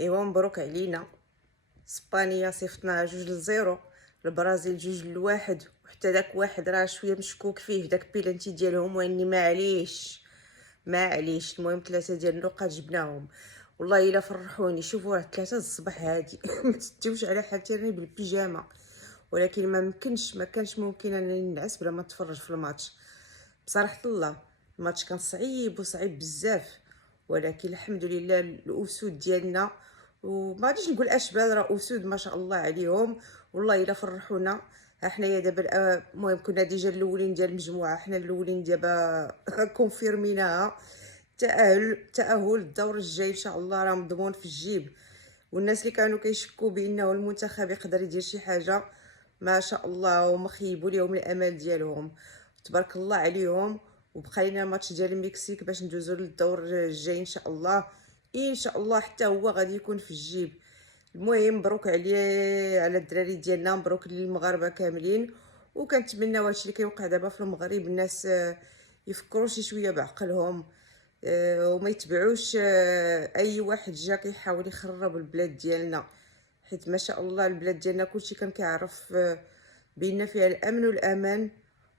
ايوا مبروك علينا. اسبانيا صيفطناها 2-0، البرازيل 2-1، وحتى داك واحد راه شويه مشكوك فيه داك بيلانتي ديالهم، واني معليش المهم 3 ديال النقاط جبناهم. والله الا فرحوني. شوفوا راه 3 الصباح هادي ما تديوش على حالتي راني بالبيجامه، ولكن ما كانش ممكن انني نعس بلا ما نتفرج في الماتش. بصراحه الله الماتش كان صعيب وصعيب بزاف، ولكن الحمد لله الاسود ديالنا، وما غاديش نقول اشبال، راه اسود ما شاء الله عليهم. والله الا فرحونا. ها حنايا دابا المهم كنا ديجا الاولين ديال المجموعه، حنا الاولين دابا كونفيرميناها. تاهل الدور الجاي ان شاء الله راه مضمون في الجيب. والناس اللي كانوا كيشكوا بانه المنتخب يقدر يدير شي حاجه، ما شاء الله هما خيبوا ليهم الامال ديالهم. تبارك الله عليهم. وبقى لنا ماتش ديال المكسيك باش ندوزو للدور الجاي ان شاء الله. ان شاء الله حتى هو غادي يكون في الجيب. المهم مبروك على الدراري ديالنا، مبروك للمغاربه كاملين. وكنتمناو هادشي اللي كيوقع دابا في المغرب الناس يفكروا شي شويه بعقلهم، وما يتبعوش اي واحد جا كيحاول يخرب البلاد ديالنا، حيت ما شاء الله البلاد ديالنا كلشي كان كيعرف بان فيها الامن والامان،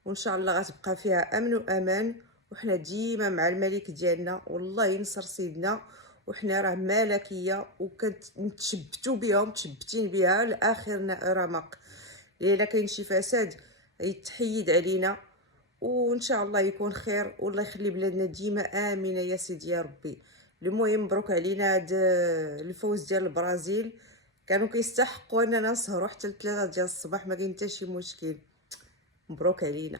وان شاء الله غتبقى فيها امن وامان. وحنا ديما مع الملك ديالنا، والله ينصر سيدنا. وحنا راه ملكيه وكنتشبتوا بها ومتشبتين بها لاخر رمق. الا كاين شي فساد يتحيد علينا، وان شاء الله يكون خير، والله يخلي بلادنا ديما امنه يا سيدي يا ربي. المهم مبروك علينا هاد الفوز ديال البرازيل. كانوا كيستحقوا اننا نسهروا حتى ل3 ديال الصباح، ما كاين حتى شي مشكل. مبروك علينا.